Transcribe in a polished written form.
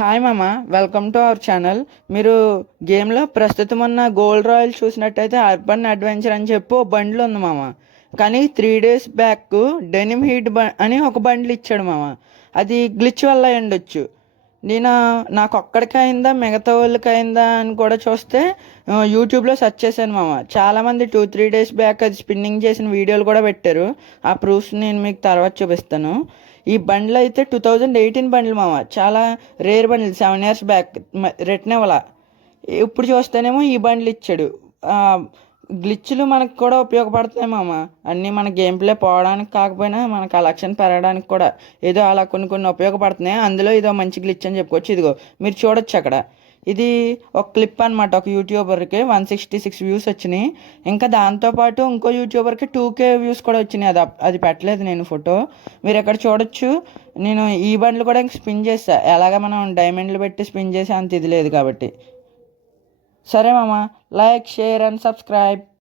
Hi మామ, welcome to our channel. మీరు గేమ్లో ప్రస్తుతం ఉన్న గోల్డ్ రాయల్ చూసినట్టయితే అర్బన్ అడ్వెంచర్ అని చెప్పి ఓ బండ్లు ఉంది మామ. కానీ 3 days బ్యాక్ డెనిమ్ హీట్ అని ఒక బండ్లు ఇచ్చాడు మామ. అది గ్లిచ్ వల్ల అయి ఉండొచ్చు. నేను నాకు ఒక్కడికి అయిందా మిగతా వాళ్ళకి అయిందా అని కూడా చూస్తే యూట్యూబ్లో సెర్చ్ చేశాను మామ. చాలామంది 2-3 days బ్యాక్ అది స్పిన్నింగ్ చేసిన వీడియోలు కూడా పెట్టారు. ఆ ప్రూఫ్స్ నేను మీకు తర్వాత చూపిస్తాను. ఈ బండ్లు అయితే 2018 బండ్లు మామ. చాలా రేర్ బండ్లు, 7 years బ్యాక్ రిటర్న్ ఇవ్వాల. ఇప్పుడు చూస్తేనేమో ఈ బండ్లు ఇచ్చాడు. గ్లిచ్లు మనకు కూడా ఉపయోగపడుతున్నాయి మామ. అన్నీ మన గేమ్ ప్లే పోవడానికి కాకపోయినా మన కలెక్షన్ పెరగడానికి కూడా ఏదో అలా కొన్ని కొన్ని ఉపయోగపడుతున్నాయి. అందులో ఇదో మంచి గ్లిచ్ అని చెప్పుకోవచ్చు. ఇదిగో మీరు చూడొచ్చు అక్కడ. ఇది ఒక క్లిప్ అనమాట. ఒక యూట్యూబర్కి 166 వ్యూస్ వచ్చినాయి. ఇంకా దాంతోపాటు ఇంకో యూట్యూబర్కి 2K వ్యూస్ కూడా వచ్చినాయి. అది పెట్టలేదు నేను ఫోటో. మీరు ఎక్కడ చూడొచ్చు. నేను ఈ బండ్లు కూడా స్పిన్ చేస్తా. ఎలాగ మనం డైమండ్లు పెట్టి స్పిన్ చేసి అంత ఇది లేదు కాబట్టి. సరే మామ, లైక్, షేర్ అండ్ సబ్స్క్రైబ్.